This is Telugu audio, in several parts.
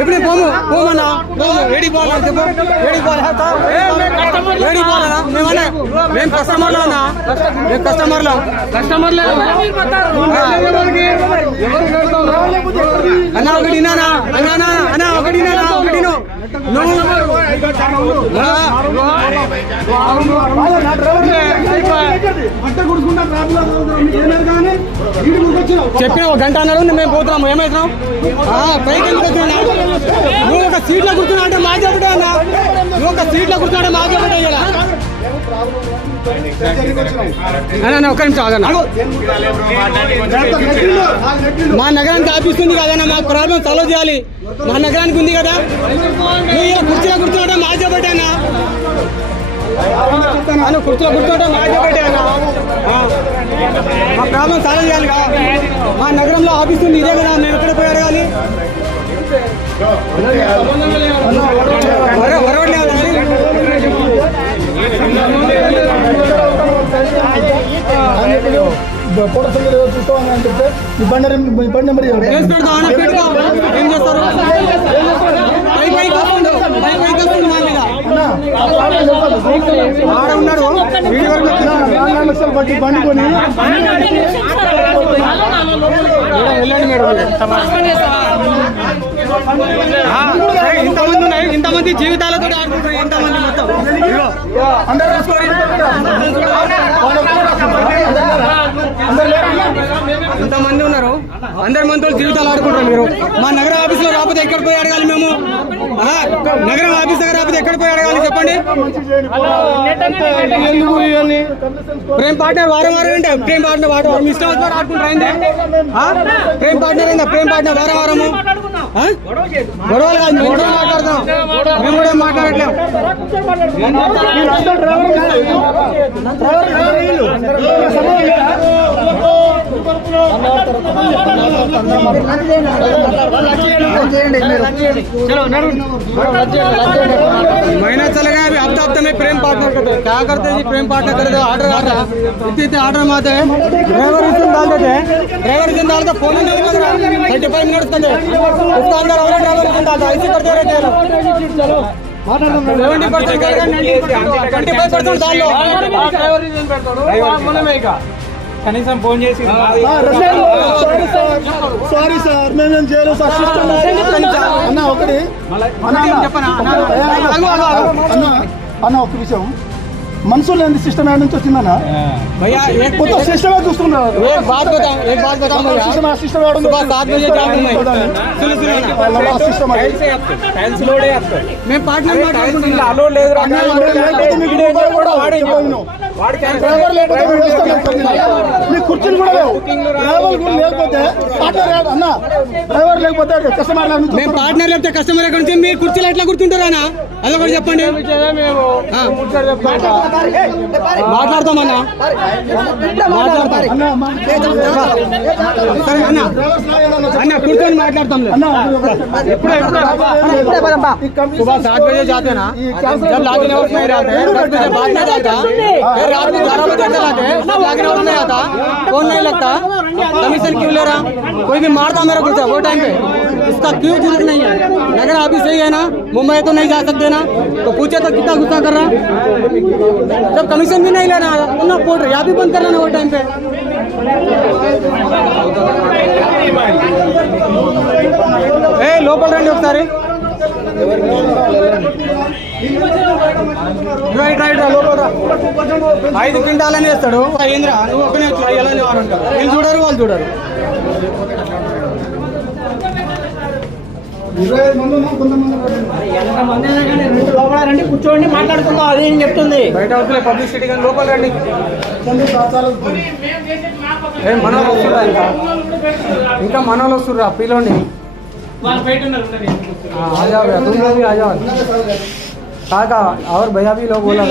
ఇప్పుడు పోమన్నా ఏడి పోవాలా చెప్పు ఏడి పోవాలా ఏడి పోవాలా మేము కస్టమర్లు అన్నా మేము కస్టమర్లు అన్నా ఒకటినా అన్నా ఒకటినా ఒకటిను చెప్పిన ఒక గంట అన్నారు మేము పోతున్నాము ఏమవుతున్నాం పైకి వెళ్ళిపోతున్నా నువ్వు ఒక సీట్లో కూర్చున్నా అంటే మా చెప్పడే అన్నా నువ్వు ఒక సీట్లో కూర్చున్నా మా చెప్పడే ఇలా అన్న ఒక్క నిమిషం ఆగన్నా మా నగరానికి ఆఫీస్ ఉంది కదన్నా మాకు ప్రాబ్లం సాల్వ్ చేయాలి మా నగరానికి ఉంది కదా నువ్వు ఇలా కుర్చీలో కూర్చున్నాడే మా చెప్పడే అన్నా కుర్చీలో కూర్చుంటే మా చెప్పడే అన్నా మా ప్రాబ్లం సాల్వ్ చేయాలి కదా మా నగరంలో ఆఫీస్ ఉంది ఇదే కదా మేము ఎక్కడ పోయి అడగాలి ఫోటో సంఖ్య చూస్తామని అని చెప్తే ఇబ్బంది నెంబర్ ఏం చేస్తారు 4 లక్షలు బట్టి బండి కొని ఇంతమంది జీవితాలతో ఆడుకుంటారు ఇంతమంది మొత్తం ఇంతమంది ఉన్నారు అందరి మంది జీవితాలు ఆడుకుంటారు మీరు మా నగర ఆఫీసులో రాకపోతే ఎక్కడ పోయి అడగాలి మేము నగరం ఆఫీస్ దగ్గర రాకపోతే ఎక్కడ పోయి అడగాలి చెప్పండి ప్రేమ్ పార్ట్నర్ వారం అంటే ప్రేమ్ పార్ట్నర్ వారం ఇష్టం వచ్చిన ఆడుకుంటారు అయింది ప్రేమ్ పార్ట్నర్ అయిందా ప్రేమ్ పార్ట్నర్ వారము గొడవలు కాదు మేము కూడా మాట్లాడతాం మేము కూడా మాట్లాడట్లేము महीना चला गया अभी हफ्ता हफ्ते में प्रेम पार्टनर करते हैं क्या करते हैं जी प्रेम पार्टनर करते ऑर्डर आ रहा इतने ऑर्डर में आते हैं ड्राइवर इंजन डाल देते हैं ड्राइवर इंजन डालते फोन ही नहीं लग रहा 35 मिनट्स के उसका अंदर और ड्राइवर इंजन डालता ऐसे करते रहते हैं 70% 25% डाल लो కనీసం ఫోన్ చేసి సారీ సార్ మేము చేయలేదు సార్ అన్న ఒకటి అన్న ఒక విషయం మనుషులు ఏంది సిస్టమ్ ఏడ నుంచి వచ్చిందన్న సిస్టమే చూస్తున్నారు మీ కుర్చీలు కూడా లేవు డ్రైవర్ లేకపోతే పార్ట్నర్ అన్న డ్రైవర్ లేకపోతే కస్టమర్ మేము పార్ట్నర్ లేకపోతే కస్టమర్ ఎక్కడ నుంచి మీరు కుర్చీలు ఎట్లా గుర్తుంటారా అన్న అదొకటి చెప్పండి మాట్లాడతామన్నా అన్న కూర్చొని మాట్లాడతాం सुबह 7 बजे जाते ना जब लॉगिन आउट नहीं रहते 10 बजे बाद में जाता फिर रात में 12 बजे चलाते सब लॉगिन आउट नहीं आता फोन नहीं लगता कमीशन क्यों ले रहा कोई भी मारता मेरा कुछ वो टाइम पे इसका क्यों जरूरत नहीं है नगर अभी सही है ना मुंबई तो नहीं जा सकते ना तो पूछे तो कितना गुस्सा कर रहा जब कमीशन भी नहीं लेना तो ना पोर्ट यहाँ भी बंद कर लेना वो टाइम पे ए लोकल రండి ఒకసారి ఐదు క్వింటాలని వేస్తాడు ఏంద్రా నువ్వు ఒకనే ఎలా అంటారు వీళ్ళు చూడరు వాళ్ళు చూడరు 25 మంది లోపల రండి కూర్చోండి మాట్లాడుకుందాం అది ఏం చెప్తుంది బయట అవుతుంది పబ్లిసిటీ కానీ లోపల రండి మనోళ్ళు వస్తుర్రా ఇంకా మనోళ్ళు వస్తుర్రా పిలోని आ जाओ भैया तुम लोग भी आ जाओ काका और भैया भी लोग बोला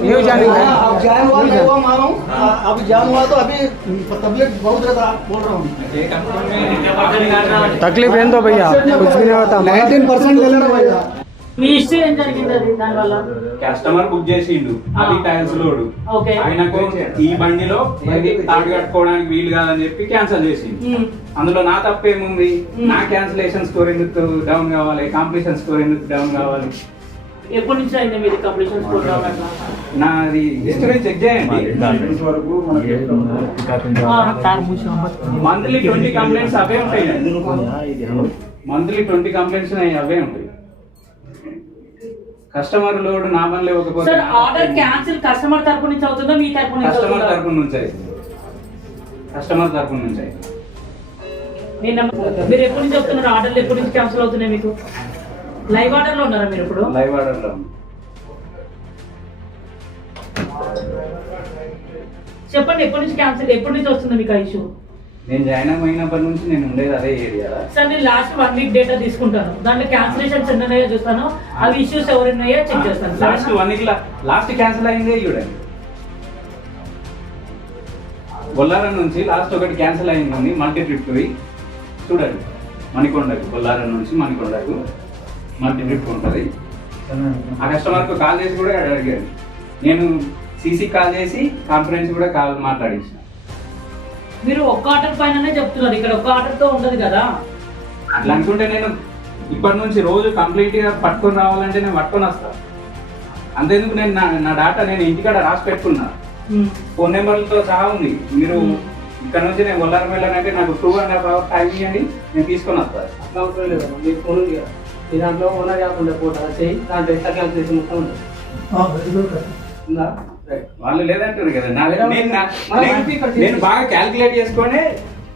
न्यू जाने अब जाम हुआ तो अभी तकलीफ बहुत ज्यादा बोल रहा हूँ तकलीफ है तो भैया कुछ भी नहीं होता 19% ले लेना भैया మీ హిస్టరీ ఏం జరిగింది అది దానివల్ల? కస్టమర్ బుక్ చేసిండు, అది క్యాన్సిల్ లోడు. ఓకే. ఆయనకు ఈ బండిలో తాడు కట్టుకోవడానికి వీలు కాదని చెప్పి క్యాన్సిల్ చేసిండు. అందులో నా తప్పేముంది? నా క్యాన్సిలేషన్ స్కోర్ ఎందుకు డౌన్ కావాలి, కాంప్లీషన్ స్కోర్ ఎందుకు డౌన్ కావాలి? ఎప్పటి నుంచి అయింది మీది కంప్లీషన్ స్కోర్ డౌన్ అట్లా? నాది హిస్టరీ చెక్ చేయండి. మంత్లీ 20 కంప్లైంట్స్ అవే ఉంటాయి. మంత్లీ 20 కంప్లైంట్స్ అవే ఉంటాయి. కస్టమర్ లోడ్ నా పని లేకపోతే సార్ ఆర్డర్ క్యాన్సిల్ కస్టమర్ తరపు నుంచి అవుతుందా మీ తరపు నుంచి? కస్టమర్ తరపు నుంచి కస్టమర్ తరపు నుంచి. మీరు ఎప్పటి నుంచి చెప్తున్నారు ఆర్డర్లు ఎప్పటి నుంచి క్యాన్సిల్ అవుతున్నాయి మీకు? లైవ్ ఆర్డర్ లో ఉన్నారా మీరు ఇప్పుడు? లైవ్ ఆర్డర్ లో చెప్పండి ఎప్పటి నుంచి క్యాన్సిల్, ఎప్పటి నుంచి వస్తుంది మీకు ఆ ఇష్యూ? నేను జాయిన్ అయినప్పటి నుంచి నేను ఉండేది అదే ఏరియా. సార్ నేను లాస్ట్ 1 వీక్ డేటా తీసుకుంటాను, దాంట్లో క్యాన్సిలేషన్స్ ఎన్ని ఉన్నాయో చూస్తాను, అవి ఇష్యూస్ ఎవరున్నాయో చెక్ చేస్తాను. లాస్ట్ 1 వీక్ లాస్ట్ క్యాన్సిల్ అయిందే చూడండి. బొల్లారం నుంచి లాస్ట్ ఒకటి క్యాన్సిల్ అయింది, మల్టీ ట్రిప్ చూడండి. మణికొండకు, బొల్లారం నుంచి మణికొండకు మల్టీ ట్రిప్ ఉంటుంది. ఆ కస్టమర్కు కాల్ చేసి కూడా అడిగాడు. నేను సీసీ కాల్ చేసి కాన్ఫరెన్స్ కూడా కాల్ మాట్లాడించిన. మీరు ఒక్క ఆర్డర్ పైననే చెప్తున్నారు, ఇక్కడ ఒక్క ఆర్డర్ తో ఉండదు కదా. అట్లా అనుకుంటే నేను ఇప్పటి నుంచి రోజు కంప్లీట్ గా పట్టుకొని రావాలంటే నేను పట్టుకొని వస్తాను. అంతేందుకు నేను నా డాటా నేను ఇంటికాడ రాసి పెట్టుకున్నా, ఫోన్ నెంబర్లతో సహా ఉంది. మీరు ఇక్కడ నుంచి నేను బొల్లారం వెళ్ళానంటే నాకు 2.5 hours టైం ఇవ్వండి, నేను తీసుకొని వస్తాను. అట్లా అవసరం లేదు, మీకు ఫోన్ ఉంది కదా, ఈ దాంట్లో ఓనర్ కాకుండా ఫోటో చేయి, దాంట్లో ఎంత క్యాన్సిలేషన్ మొత్తం ఉంటుంది. ఉందా? వాళ్ళు లేదంటారు కదా. నేను బాగా క్యాల్కులేట్ చేసుకొని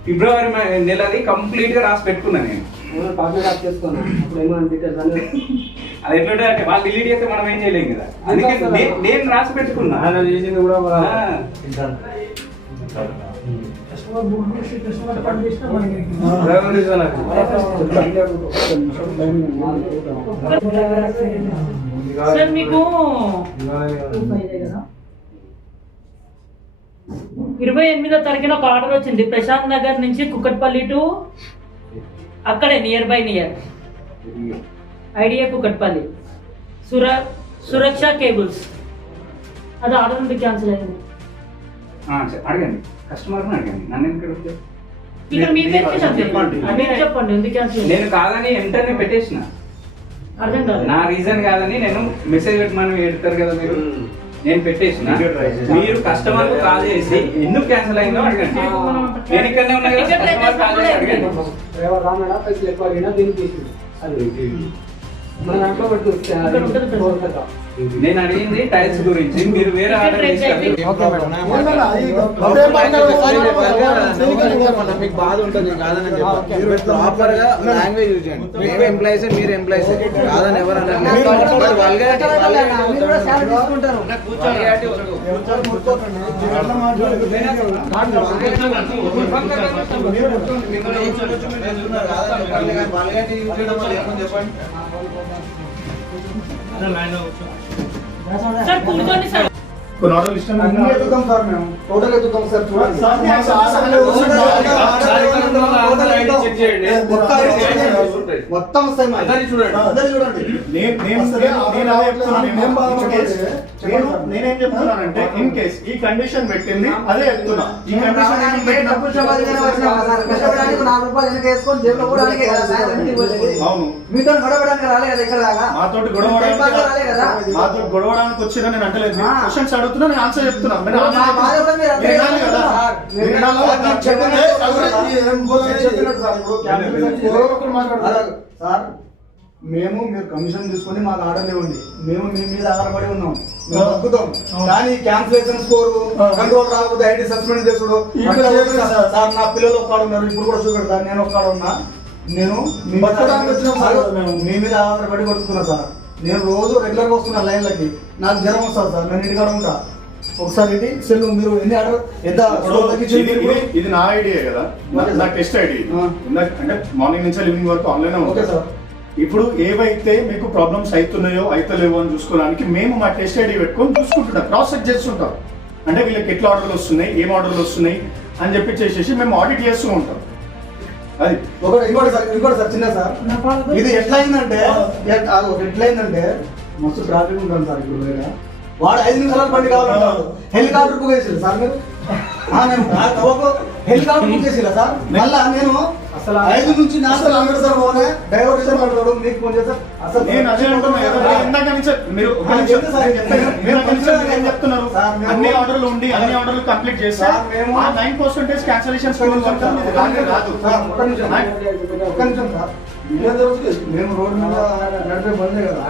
ఫిబ్రవరి నెలది కంప్లీట్ గా రాసి పెట్టుకున్నా. నేను పాస్వర్డ్ ఆఫ్ చేసుకున్నాను, అప్పుడు ఏమో డీటెయిల్స్ అన్నీ అది ఎట్లుంటే అంటే వాళ్ళు డిలీట్ చేస్తే మనం ఏం చేయలేం కదా. అందుకే నేను రాసి పెట్టుకున్నా. చేసింది కూడా సార్ మీకు 28వ తారీఖున ఒక ఆర్డర్ వచ్చింది ప్రశాంత్ నగర్ నుంచి కుకట్పల్లి టు అక్కడే నియర్ ఐడియా కుకట్పల్లి సురక్ష కేబుల్స్. అది ఆర్డర్ నుండి క్యాన్సిల్ అయింది. అడగండి, కస్టమర్ అడగండి, నన్ను ఎందుకు ఇక్కడ మీ పేరు చెప్పండి ఎందుకు క్యాన్సిల్? నేను కాదని వెంటనే పెట్టేసిన. అర్థం కాదు, నా రీజన్ కాదని నేను మెసేజ్ పెట్టమని పెడతారు కదా మీరు, నేను పెట్టేసిన. మీరు కస్టమర్ కాల్ చేసి ఎందుకు క్యాన్సిల్ అయిందో అడగండి. నేను ఇక్కడనే ఉన్నా కదా, కస్టమర్ కాల్ చేసి అడగండి. పైసలు ఎక్కువ అడిగినా దీన్ని తీసింది. మన దాంట్లో పెట్టుకుంటే నేను అడిగింది టైల్స్ గురించి, మీరు వేరే ఆర్డర్ చేశారు. మీకు బాధ ఉంటుంది కాదని చెప్పి ప్రాపర్ గా లాంగ్వేజ్ యూజ్ చేయండి. మేము ఎంప్లాయీస్, మీరు ఎంప్లాయీస్ కాదని ఎవరు సార్ కూర్చోండి సార్. మొత్తం నేనేం చెప్తున్నానంటే ఇన్ కేస్ ఈ కండిషన్ పెట్టింది అదే చెప్తున్నా. ఈ కండిషన్ అవును, మీతో గొడవడానికి రాలే కదా ఇక్కడ దాకా. మాతోటి గొడవడానికి వచ్చినా నేను అంటలేదు. క్వశ్చన్స్ అడుగుతున్నా, నేను ఆన్సర్ చెప్తున్నా. సార్ మేము మీరు కమిషన్ తీసుకొని మాకు ఆర్డర్ ఇవ్వండి, మేము మీ మీద ఆధారపడి ఉన్నాం, మేము తగ్గుతాం. కానీ క్యాన్సిలేషన్ స్కోర్ కంట్రోల్ రాకపోతే ఐడి సస్పెండ్ చేసుడు. సార్ నా పిల్లలు ఒక్కడ ఉన్నారు, ఇప్పుడు కూడా చూపెడతారు. నేను ఒక్కడ ఉన్నా, నేను మీ మీద ఆధారపడి కొడుతున్నా సార్. నేను రోజు రెగ్యులర్గా వస్తున్నా లైన్లకి, నాకు జ్వరం వస్తుంది సార్, నేను ఇంటికాడ ఉంటా. ఒకసారి ఇది సెల్ మీరు ఎన్ని ఆర్డర్ ఎంత ఇది నా ఐడియా కదా, నా టెస్ట్ ఐడి. అంటే మార్నింగ్ నుంచి ఈవినింగ్ వరకు ఆన్లైన్ ఓకే సార్. ఇప్పుడు ఏవైతే మీకు ప్రాబ్లమ్స్ అవుతున్నాయో అయితలేవో అని చూసుకోవడానికి మేము మా టెస్ట్ ఐడి పెట్టుకొని చూసుకుంటున్నాం, క్రాస్ చెక్ చేస్తుంటాం. అంటే వీళ్ళకి ఎట్లా ఆర్డర్లు వస్తున్నాయి, ఏం ఆర్డర్లు వస్తున్నాయి అని చెప్పి చేసేసి మేము ఆడిట్ చేస్తూ ఉంటాం. అది ఇంకోటి సార్ చిన్న సార్ ఇది ఎట్లయిందంటే ఎట్లయిందంటే మస్తు ట్రాఫిక్ ఉంటాను సార్ ఇప్పుడు వేరే వాడు 5 నిమిషాల బండి కావాలంటాడు హెలికాప్టర్ బుక్ చేసిరు సార్ మీరు హెలికాప్టర్ బుక్ చేసిరా సార్ మళ్ళా నేను అసలు 5 నుంచి 4 కిలోమీటర్ సార్ పోనే డ్రైవర్ రిటర్న్ మాట్లాడు మీకు ఫోన్ చేస్తా అసలు నేను అదే అంటున్నా కదా, మీరు ఇందాక నుంచి మీరు ఒక నిమిషం, మీరు ఒక నిమిషం ఏం చెప్తున్నారు? అన్ని ఆర్డర్లు ఉండి అన్ని ఆర్డర్లు కంప్లీట్ చేస్తే సార్, మేము 9% క్యాన్సలేషన్ రాదు. సార్ ఒక్క నిమిషం సార్ ఇదే జరుగుతుంది. మేము రోడ్డు మీద నడిపే బందే కదా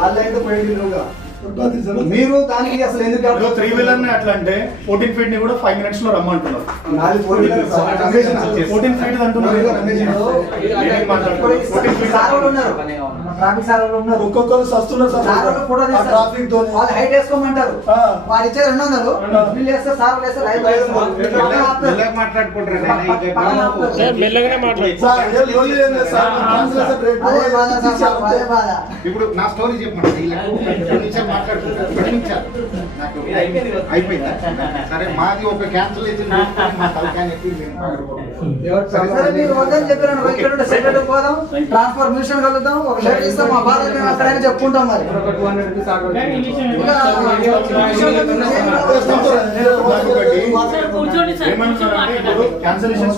గాలి అయితే పోయేది మీరు దానికి అసలు ఎందుకు 3 వీలర్ ని అట్లా అంటే 14 ఫీట్ ని కూడా 5 మినిట్స్ లో రమ్మంటున్నారు. 14 ఫీట్ అంటున్నారు. ఒక్కొక్కరు సస్తున్నారు సార్ ట్రాఫిక్ తో వాళ్ళు హైట్ వేసుకోమంటారు వాళ్ళు ఇచ్చేది 200 బిల్ వేస్తే సార్ వేస్తే ఇప్పుడు నా స్టోరీ చెప్పమంటే అయిపోయిందా? సరే మాది ఒక క్యాన్సలేషన్ ట్రాన్స్ఫర్మేషన్ కలుగుతాం ఒక లెటర్ ఇస్తాం మా బాధ మేము అక్కడైనా చెప్పుకుంటాం మరి కూర్చోండి సార్ ఏమంటున్నారంటే ఇప్పుడు క్యాన్సలేషన్